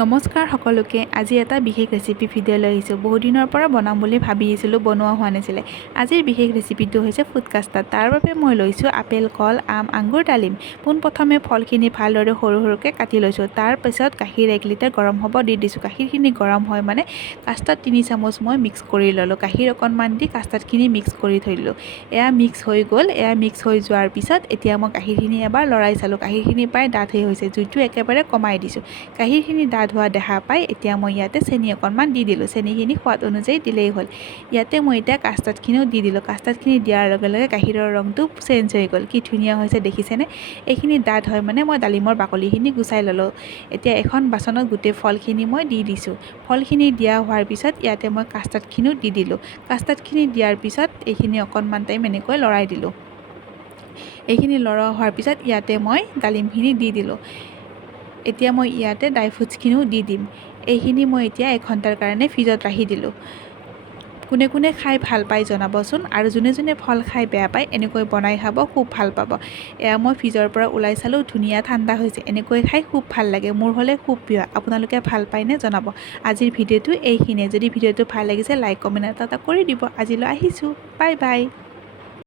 নমস্কাৰ সকলোকে। আজি এটা বিশেষ ৰেচিপি ভিডিঅ' লৈ আহিছোঁ। বহু দিনৰ পৰা বনাম বুলি ভাবি আছিলোঁ, বনোৱা হোৱা নাছিলে। আজিৰ বিশেষ ৰেচিপিটো হৈছে ফুড কাষ্টাৰ্ড। তাৰ বাবে মই লৈছোঁ আপেল, কল, আম, আঙুৰ, ডালিম। পোনপ্ৰথমে ফলখিনি ভালদৰে সৰু সৰুকৈ কাটি লৈছোঁ। তাৰপিছত গাখীৰ 1 লিটাৰ গৰম হ'ব দি দিছোঁ। গাখীৰখিনি গৰম হয় মানে কাষ্টাৰ্ড 3 চামুচ মই মিক্স কৰি ল'লোঁ। গাখীৰ অকণমান দি কাষ্টাৰ্ডখিনি মিক্স কৰি থৈ দিলোঁ। এয়া মিক্স হৈ গ'ল। এয়া মিক্স হৈ যোৱাৰ পিছত এতিয়া মই গাখীৰখিনি এবাৰ লৰাই চালোঁ। গাখীৰখিনি প্ৰায় ডাঠ হৈছে। জুইটো একেবাৰে কমাই দিছোঁ। গাখীৰখিনি ডাঠ হোৱা দেখা পাই এতিয়া মই ইয়াতে চেনি অকণমান দি দিলোঁ। চেনিখিনি সোৱাদ অনুযায়ী দিলেই হ'ল। ইয়াতে মই এতিয়া কাষ্টাৰ্ডখিনিও দি দিলোঁ। কাষ্টাৰ্ডখিনি দিয়াৰ লগে লগে গাখীৰৰ ৰংটো চেঞ্জ হৈ গ'ল। কি ধুনীয়া হৈছে দেখিছেনে? এইখিনি ডাঠ হয় মানে মই ডালিমৰ বাকলিখিনি গুচাই ল'লোঁ। এতিয়া এখন বাচনত গোটেই ফলখিনি মই দি দিছোঁ। ফলখিনি দিয়া হোৱাৰ পিছত ইয়াতে মই কাষ্টাৰ্ডখিনিও দি দিলোঁ। কাষ্টাৰ্ডখিনি দিয়াৰ পিছত এইখিনি অকণমান টাইম এনেকৈ লৰাই দিলোঁ। এইখিনি লৰা হোৱাৰ পিছত ইয়াতে মই ডালিমখিনি দি দিলোঁ। এতিয়া মই ইয়াতে ড্ৰাই ফ্ৰুটছখিনিও দি দিম। এইখিনি মই এতিয়া 1 ঘণ্টাৰ কাৰণে ফ্ৰিজত ৰাখি দিলোঁ। কোনে কোনে খাই ভাল পায় জনাবচোন, আৰু যোনে যোনে ফল খাই বেয়া পায় এনেকৈ বনাই খাব, খুব ভাল পাব। এয়া মই ফ্ৰিজৰ পৰা ওলাই চালোঁ, ধুনীয়া ঠাণ্ডা হৈছে। এনেকৈ খাই খুব ভাল লাগে। মোৰ হ'লে খুব প্ৰিয়। আপোনালোকে ভাল পায়নে জনাব। আজিৰ ভিডিঅ'টো এইখিনিয়ে। যদি ভিডিঅ'টো ভাল লাগিছে লাইক কমেণ্ট এটা কৰি দিব। আজিলৈ আহিছোঁ। Bye bye.